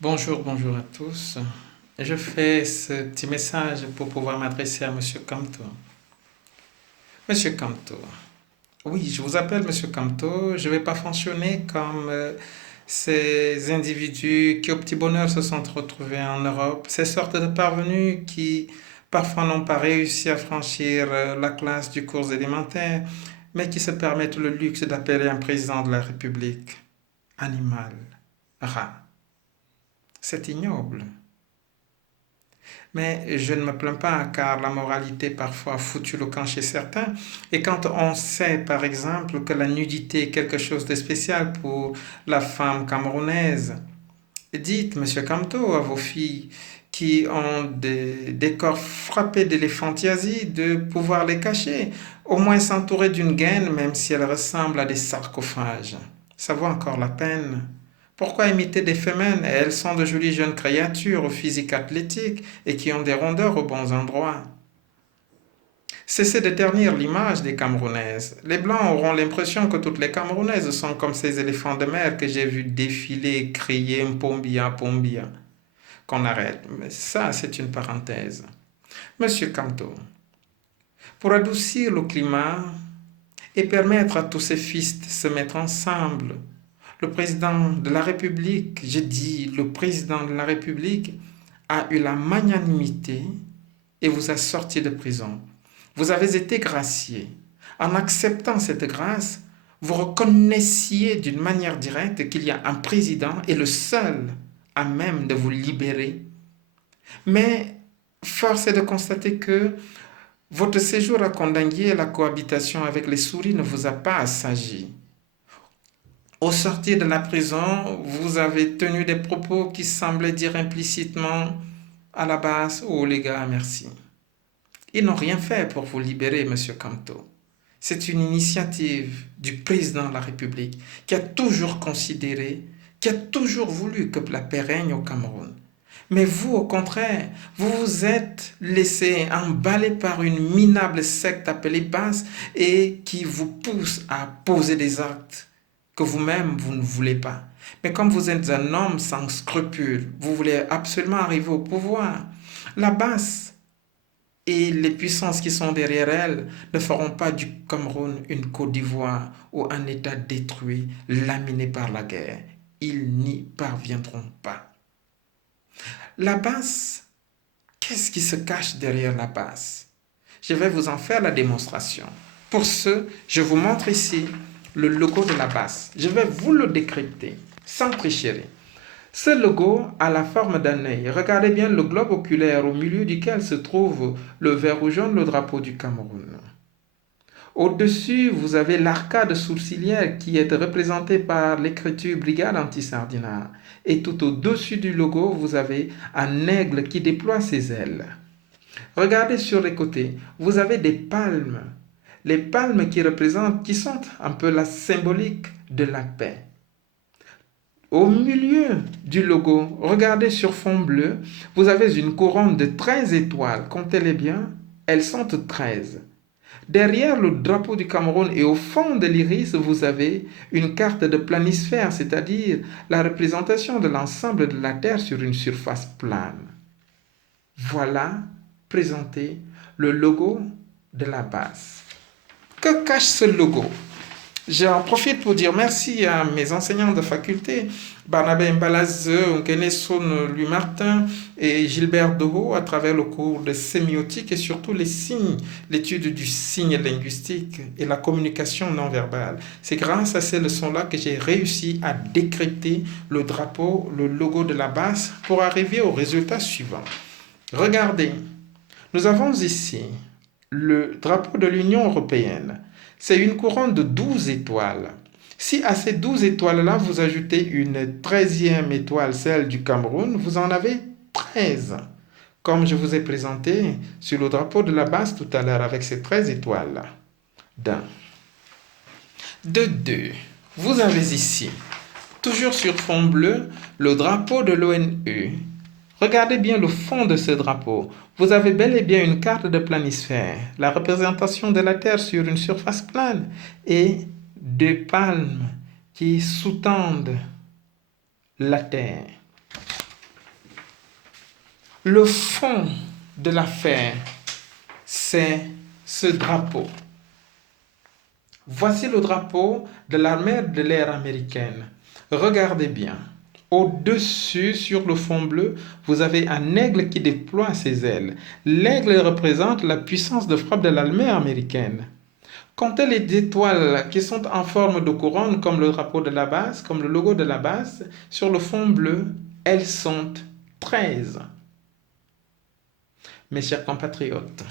Bonjour à tous. Je fais ce petit message pour pouvoir m'adresser à Monsieur Kamto. Monsieur Kamto, oui, je vous appelle Monsieur Kamto. Je ne vais pas fonctionner comme ces individus qui, au petit bonheur, se sont retrouvés en Europe. Ces sortes de parvenus qui, parfois, n'ont pas réussi à franchir la classe du cours élémentaire, mais qui se permettent le luxe d'appeler un président de la République animal, rat. C'est ignoble. Mais je ne me plains pas car la moralité parfois foutu le camp chez certains. Et quand on sait par exemple que la nudité est quelque chose de spécial pour la femme camerounaise, dites, Monsieur Kamto, à vos filles qui ont des corps frappés d'éléphantiasie de pouvoir les cacher, au moins s'entourer d'une gaine même si elle ressemble à des sarcophages. Ça vaut encore la peine. Pourquoi imiter des femelles? Elles sont de jolies jeunes créatures au physique athlétique et qui ont des rondeurs aux bons endroits. Cessez de ternir l'image des Camerounaises. Les Blancs auront l'impression que toutes les Camerounaises sont comme ces éléphants de mer que j'ai vus défiler, crier Mpombia, Pombia. Qu'on arrête. Mais ça, c'est une parenthèse. Monsieur Kamto, pour adoucir le climat et permettre à tous ces fils de se mettre ensemble, le président de la République, j'ai dit le président de la République, a eu la magnanimité et vous a sorti de prison. Vous avez été gracié. En acceptant cette grâce, vous reconnaissiez d'une manière directe qu'il y a un président et le seul à même de vous libérer. Mais force est de constater que votre séjour à Kondangui et la cohabitation avec les souris ne vous a pas assagi. Au sortir de la prison, vous avez tenu des propos qui semblaient dire implicitement à la base, oh les gars, merci. Ils n'ont rien fait pour vous libérer, Monsieur Kamto. C'est une initiative du président de la République qui a toujours considéré, qui a toujours voulu que la paix règne au Cameroun. Mais vous, au contraire, vous vous êtes laissé emballer par une minable secte appelée basse et qui vous pousse à poser des actes que vous-même, vous ne voulez pas. Mais comme vous êtes un homme sans scrupules, vous voulez absolument arriver au pouvoir. La basse et les puissances qui sont derrière elle ne feront pas du Cameroun une Côte d'Ivoire ou un État détruit, laminé par la guerre. Ils n'y parviendront pas. La basse, qu'est-ce qui se cache derrière la basse? Je vais vous en faire la démonstration. Pour ce, je vous montre ici le logo de la basse. Je vais vous le décrypter, sans tricherie. Ce logo a la forme d'un œil. Regardez bien le globe oculaire au milieu duquel se trouve le vert ou jaune, le drapeau du Cameroun. Au-dessus, vous avez l'arcade sourcilière qui est représentée par l'écriture Brigade anti-Sardinat. Et tout au-dessus du logo, vous avez un aigle qui déploie ses ailes. Regardez sur les côtés, vous avez des palmes. Les palmes qui sont un peu la symbolique de la paix. Au milieu du logo, regardez sur fond bleu, vous avez une couronne de 13 étoiles. Comptez-les bien, elles sont 13. Derrière le drapeau du Cameroun et au fond de l'iris, vous avez une carte de planisphère, c'est-à-dire la représentation de l'ensemble de la Terre sur une surface plane. Voilà présenté le logo de la base. Que cache ce logo? J'en profite pour dire merci à mes enseignants de faculté, Barnabé Mbalaze, Nkeneson Louis Martin et Gilbert Doho à travers le cours de sémiotique et surtout les signes, l'étude du signe linguistique et la communication non verbale. C'est grâce à ces leçons-là que j'ai réussi à décrypter le drapeau, le logo de la base pour arriver au résultat suivant. Regardez, nous avons ici le drapeau de l'Union européenne. C'est une couronne de 12 étoiles. Si à ces 12 étoiles-là, vous ajoutez une 13e étoile, celle du Cameroun, vous en avez 13. Comme je vous ai présenté sur le drapeau de la base tout à l'heure avec ces 13 étoiles-là. D'un. De deux, vous avez ici, toujours sur fond bleu, le drapeau de l'ONU. Regardez bien le fond de ce drapeau. Vous avez bel et bien une carte de planisphère, la représentation de la Terre sur une surface plane et deux palmes qui sous-tendent la Terre. Le fond de l'affaire, c'est ce drapeau. Voici le drapeau de l'armée de l'air américaine. Regardez bien. Au-dessus, sur le fond bleu, vous avez un aigle qui déploie ses ailes. L'aigle représente la puissance de frappe de l'armée américaine. Comptez les étoiles qui sont en forme de couronne, comme le drapeau de la base, comme le logo de la base. Sur le fond bleu, elles sont 13. Mes chers compatriotes,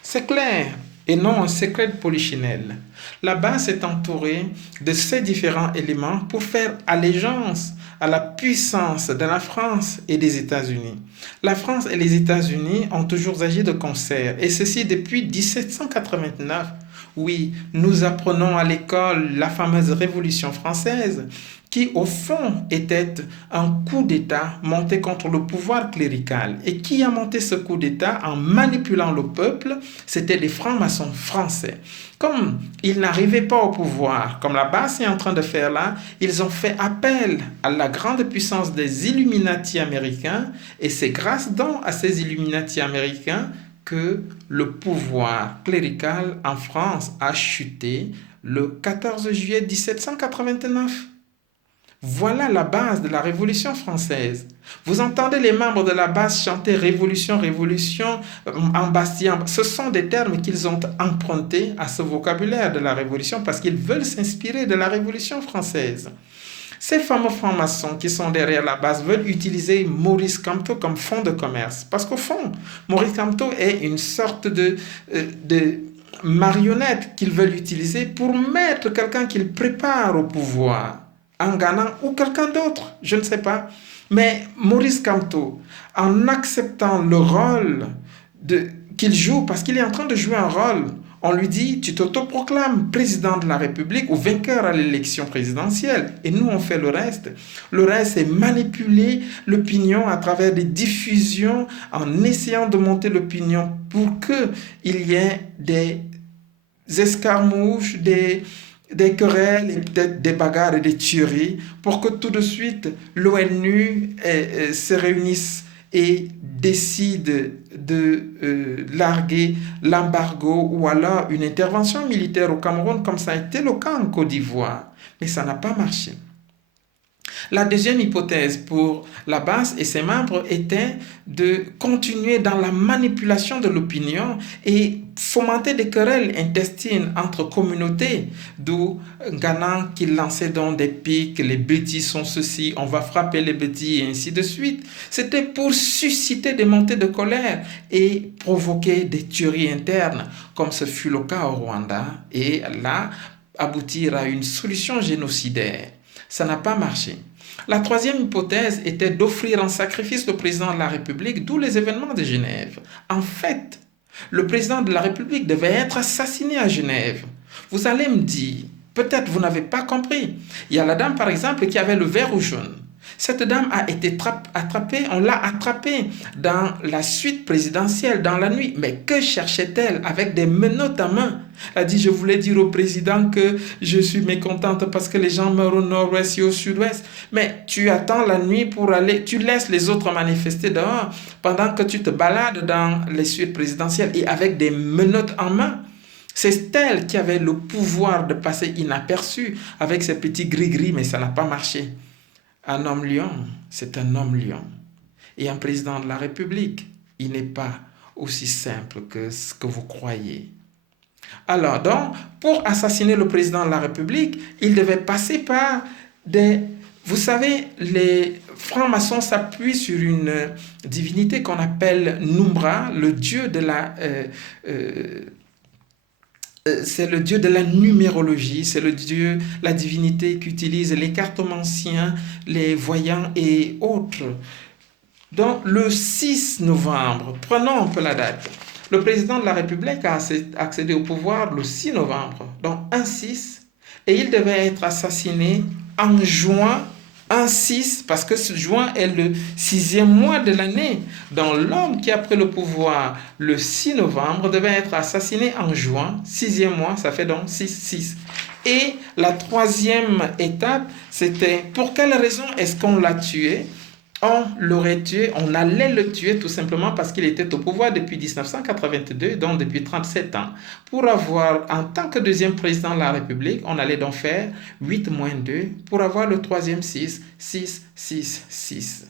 c'est clair et non un secret de polichinelle. La base est entourée de ces différents éléments pour faire allégeance à la puissance de la France et des États-Unis. La France et les États-Unis ont toujours agi de concert, et ceci depuis 1789. Oui, nous apprenons à l'école la fameuse Révolution française, qui au fond était un coup d'État monté contre le pouvoir clérical. Et qui a monté ce coup d'État en manipulant le peuple? C'était les francs-maçons français. Comme ils n'arrivaient pas au pouvoir, comme la base est en train de faire là, ils ont fait appel à la grande puissance des Illuminati américains, et c'est grâce donc à ces Illuminati américains que le pouvoir clérical en France a chuté le 14 juillet 1789. Voilà la base de la Révolution française. Vous entendez les membres de la base chanter Révolution, Révolution en Bastille. Ce sont des termes qu'ils ont empruntés à ce vocabulaire de la Révolution parce qu'ils veulent s'inspirer de la Révolution française. Ces fameux francs-maçons qui sont derrière la base veulent utiliser Maurice Kamto comme fonds de commerce. Parce qu'au fond, Maurice Kamto est une sorte de marionnette qu'ils veulent utiliser pour mettre quelqu'un qu'ils préparent au pouvoir. En Ghana ou quelqu'un d'autre, je ne sais pas. Mais Maurice Kamto, en acceptant le rôle qu'il joue, parce qu'il est en train de jouer un rôle, on lui dit, tu t'autoproclames président de la République ou vainqueur à l'élection présidentielle. Et nous, on fait le reste. Le reste, c'est manipuler l'opinion à travers des diffusions en essayant de monter l'opinion pour qu'il y ait des escarmouches, des querelles et peut-être des bagarres et des tueries pour que tout de suite l'ONU se réunisse et décide de larguer l'embargo ou alors une intervention militaire au Cameroun comme ça a été le cas en Côte d'Ivoire. Mais ça n'a pas marché. La deuxième hypothèse pour la base et ses membres était de continuer dans la manipulation de l'opinion et fomenter des querelles intestines entre communautés, d'où Ghana qui lançait dans des pics, les bêtis sont ceci, on va frapper les bêtis et ainsi de suite. C'était pour susciter des montées de colère et provoquer des tueries internes, comme ce fut le cas au Rwanda, et là, aboutir à une solution génocidaire. Ça n'a pas marché. La troisième hypothèse était d'offrir un sacrifice au président de la République, d'où les événements de Genève. En fait, le président de la République devait être assassiné à Genève. Vous allez me dire, peut-être vous n'avez pas compris. Il y a la dame, par exemple, qui avait le vert ou jaune. Cette dame a été attrapée, on l'a attrapée dans la suite présidentielle, dans la nuit. Mais que cherchait-elle avec des menottes à main? Elle a dit, je voulais dire au président que je suis mécontente parce que les gens meurent au nord-ouest et au sud-ouest. Mais tu attends la nuit pour aller, tu laisses les autres manifester dehors pendant que tu te balades dans les suites présidentielles et avec des menottes en main. C'est elle qui avait le pouvoir de passer inaperçue avec ses petits gris-gris, mais ça n'a pas marché. Un homme lion, c'est un homme lion. Et un président de la République, il n'est pas aussi simple que ce que vous croyez. Alors donc, pour assassiner le président de la République, il devait passer par des... Vous savez, les francs-maçons s'appuient sur une divinité qu'on appelle Numbra, le dieu de la... c'est le dieu de la numérologie, c'est le dieu, la divinité qu'utilisent les cartomanciens, les voyants et autres. Donc, le 6 novembre, prenons un peu la date, le président de la République a accédé au pouvoir le 6 novembre, donc un 6, et il devait être assassiné en juin, un 6, parce que ce juin est le 6e mois de l'année. Donc l'homme qui a pris le pouvoir le 6 novembre devait être assassiné en juin, 6e mois, ça fait donc 6-6. Et la troisième étape, c'était pour quelle raison est-ce qu'on l'a tué? on l'aurait tué, on allait le tuer tout simplement parce qu'il était au pouvoir depuis 1982, donc depuis 37 ans. Pour avoir, en tant que deuxième président de la République, on allait donc faire 8 moins 2 pour avoir le troisième 6, 6, 6, 6.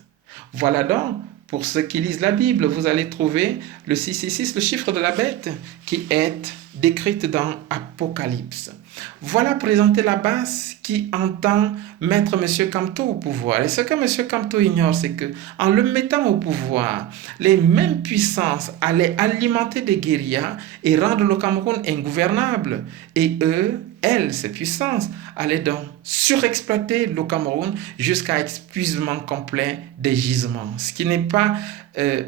Voilà donc, pour ceux qui lisent la Bible, vous allez trouver le 666, le chiffre de la bête, qui est décrite dans Apocalypse. Voilà présenter la base qui entend mettre M. Kamto au pouvoir. Et ce que M. Kamto ignore, c'est que en le mettant au pouvoir, les mêmes puissances allaient alimenter des guérillas et rendre le Cameroun ingouvernable. Et ces puissances, allaient donc surexploiter le Cameroun jusqu'à épuisement complet des gisements. Ce qui n'est pas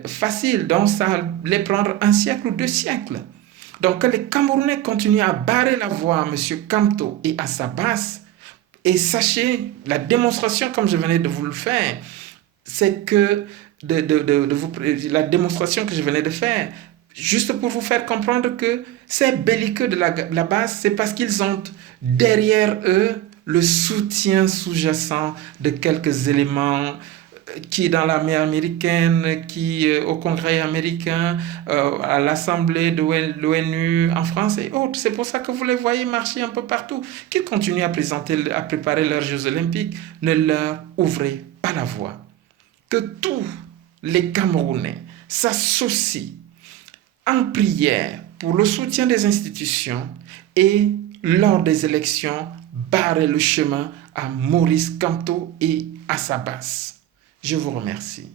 facile, donc ça allait prendre un siècle ou 2 siècles. Donc, que les Camerounais continuent à barrer la voie à M. Kamto et à sa base, et sachez, la démonstration, comme je venais de vous le faire, c'est que la démonstration que je venais de faire, juste pour vous faire comprendre que ces belliqueux de la base, c'est parce qu'ils ont derrière eux le soutien sous-jacent de quelques éléments qui dans l'armée américaine, qui au Congrès américain, à l'Assemblée de l'ONU en France et autres. C'est pour ça que vous les voyez marcher un peu partout. Qu'ils continuent à préparer leurs Jeux olympiques. Ne leur ouvrez pas la voie. Que tous les Camerounais s'associent en prière pour le soutien des institutions et lors des élections, barrer le chemin à Maurice Kamto et à sa base. Je vous remercie.